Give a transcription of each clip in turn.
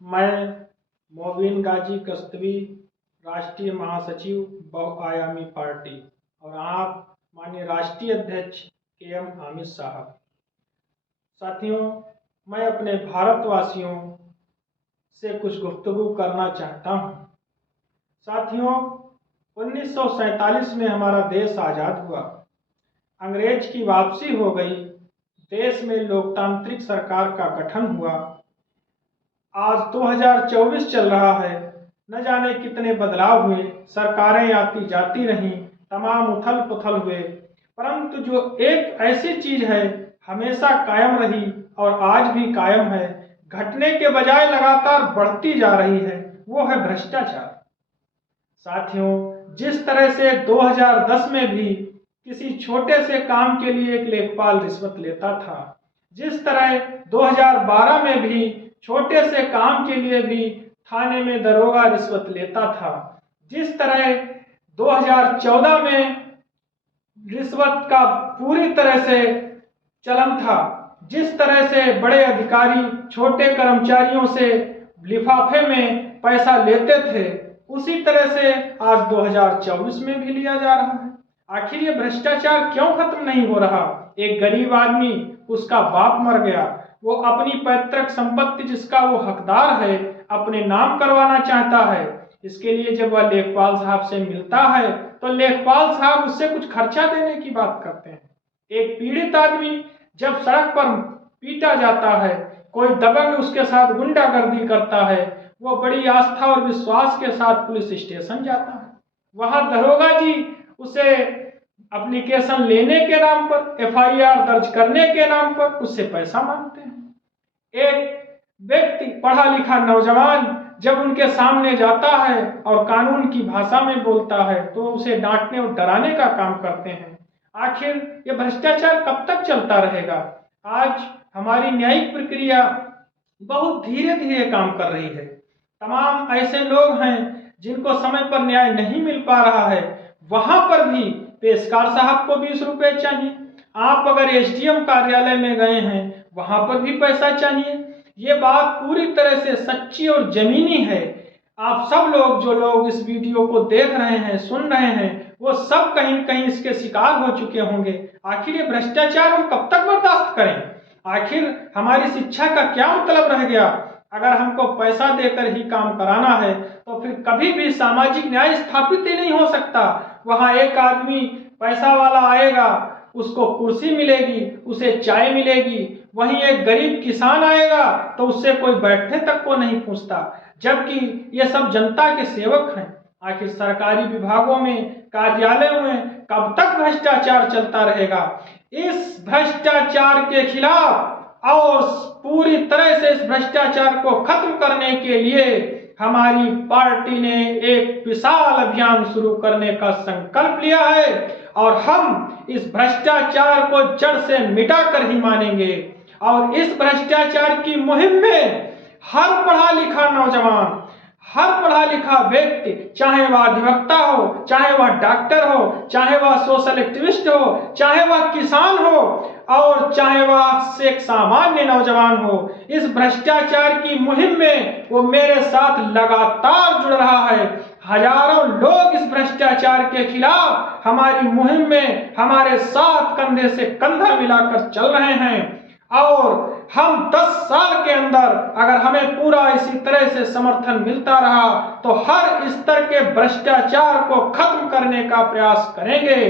मैं मोबिन गाजी कस्तबी, राष्ट्रीय महासचिव बहुआयामी पार्टी, और आप माननीय राष्ट्रीय अध्यक्ष के.एम. हामिद साहब। साथियों, मैं अपने भारतवासियों से कुछ गुफ्तगू करना चाहता हूँ। साथियों, 1947 में हमारा देश आज़ाद हुआ, अंग्रेज की वापसी हो गई, देश में लोकतांत्रिक सरकार का गठन हुआ। आज 2024 चल रहा है, न जाने कितने बदलाव हुए, सरकारें आती जाती रहीं, तमाम उथल पुथल हुए, परंतु जो एक ऐसी चीज है हमेशा कायम रही और आज भी कायम है, घटने के बजाय लगातार बढ़ती जा रही है, वो है भ्रष्टाचार। साथियों, जिस तरह से 2010 में भी किसी छोटे से काम के लिए एक लेखपाल रिश्वत लेता था, जिस तरह 2012 में भी छोटे से काम के लिए भी थाने में दरोगा रिश्वत लेता था, जिस तरह 2014 में रिश्वत का पूरी तरह से चलन था, जिस तरह से बड़े अधिकारी छोटे कर्मचारियों से लिफाफे में पैसा लेते थे, उसी तरह से आज 2024 में भी लिया जा रहा है। आखिर ये भ्रष्टाचार क्यों खत्म नहीं हो रहा? एक गरीब आदमी, उसका बाप मर गया, वो अपनी पैतृक संपत्ति जिसका वो हकदार है अपने नाम करवाना चाहता है। इसके लिए जब वह लेखपाल साहब से मिलता है तो लेखपाल साहब उससे कुछ खर्चा देने की बात करते हैं। एक पीड़ित आदमी जब सड़क पर पीटा जाता है, कोई दबंग उसके साथ गुंडागर्दी करता है, वो बड़ी आस्था और विश्वास के साथ पुलिस स्टेशन जाता है। वहां दरोगा जी उसे एप्लीकेशन लेने के नाम पर, FIR दर्ज करने के नाम पर उससे पैसा मांगते हैं। एक व्यक्ति, पढ़ा लिखा नौजवान, जब उनके सामने जाता है और कानून की भाषा में बोलता है तो उसे डांटने और डराने का काम करते हैं। आखिर ये भ्रष्टाचार कब तक चलता रहेगा? आज हमारी न्यायिक प्रक्रिया बहुत धीरे धीरे काम कर रही है। तमाम ऐसे लोग हैं जिनको समय पर न्याय नहीं मिल पा रहा है, वहां पर भी पेशकार साहब को 20 रुपए चाहिए। आप अगर SDM कार्यालय में गए हैं, वहां पर भी पैसा चाहिए। ये बात पूरी तरह से सच्ची और जमीनी है। आप सब लोग, जो लोग इस वीडियो को देख रहे हैं, सुन रहे हैं, वो सब कहीं न कहीं इसके शिकार हो चुके होंगे। आखिर ये भ्रष्टाचार हम कब तक बर्दाश्त करें? आखिर हमारी शिक्षा का क्या मतलब रह गया? अगर हमको पैसा देकर ही काम कराना है तो फिर कभी भी सामाजिक न्याय स्थापित ही नहीं हो सकता। वहां एक आदमी पैसा वाला आएगा, उसको कुर्सी मिलेगी, उसे चाय मिलेगी, वहीं एक गरीब किसान आएगा तो उससे कोई बैठने तक को नहीं पूछता, जबकि ये सब जनता के सेवक हैं। आखिर सरकारी विभागों में, कार्यालयों में कब तक भ्रष्टाचार चलता रहेगा? इस भ्रष्टाचार के खिलाफ और पूरी तरह से इस भ्रष्टाचार को खत्म करने के लिए हमारी पार्टी ने एक विशाल अभियान शुरू करने का संकल्प लिया है और हम इस भ्रष्टाचार को जड़ से मिटाकर ही मानेंगे। और इस भ्रष्टाचार की मुहिम में हर पढ़ा लिखा नौजवान, हर पढ़ा लिखा व्यक्ति, चाहे वह अधिवक्ता हो, चाहे वह डॉक्टर हो, चाहे वह सोशल एक्टिविस्ट हो, चाहे वह किसान हो और चाहे वह एक सामान्य नौजवान हो, इस भ्रष्टाचार की मुहिम में वो मेरे साथ लगातार जुड़ रहा है। हजारों लोग इस भ्रष्टाचार के खिलाफ हमारी मुहिम में हमारे साथ कंधे से कंधा मिलाकर चल रहे हैं और हम 10 साल के अंदर अगर हमें पूरा इसी तरह से समर्थन मिलता रहा तो हर स्तर के भ्रष्टाचार को खत्म करने का प्रयास करेंगे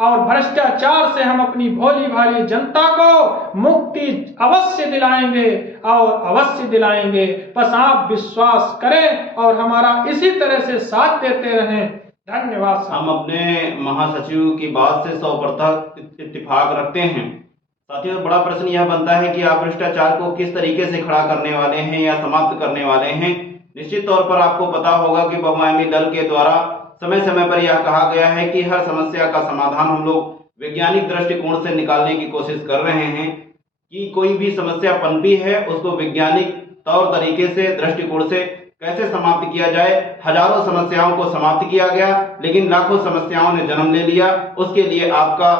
और भ्रष्टाचार से हम अपनी भोली भाली जनता को मुक्ति अवश्य दिलाएंगे और अवश्य दिलाएंगे। बस आप विश्वास करें और हमारा इसी तरह से साथ देते रहें। धन्यवाद। हम अपने महासचिव की बात से 100% इत्तेफाक रखते हैं। साथियों, बड़ा प्रश्न यह बनता है कि आप भ्रष्टाचार को किस तरीके से खड़ा करने वाले हैं या समाप्त करने वाले हैं। निश्चित तौर पर आपको पता होगा कि बहुआयामी दल के द्वारा समय समय पर यह कहा गया है कि हर समस्या का समाधान हम लोग वैज्ञानिक दृष्टिकोण से निकालने की कोशिश कर रहे हैं कि कोई भी समस्या पनपी है उसको वैज्ञानिक तौर तरीके से, दृष्टिकोण से कैसे समाप्त किया जाए। हजारों समस्याओं को समाप्त किया गया, लेकिन लाखों समस्याओं ने जन्म ले लिया। उसके लिए आपका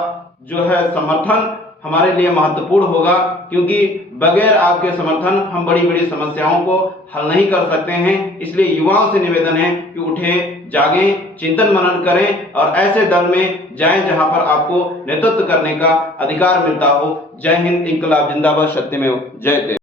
जो है समर्थन हमारे लिए महत्वपूर्ण होगा, क्योंकि बगैर आपके समर्थन हम बड़ी बड़ी समस्याओं को हल नहीं कर सकते हैं। इसलिए युवाओं से निवेदन है कि उठें, जागें, चिंतन मनन करें और ऐसे दल में जाएं जहां पर आपको नेतृत्व करने का अधिकार मिलता हो। जय हिंद, इंकलाब जिंदाबाद, सत्यमेव जयते।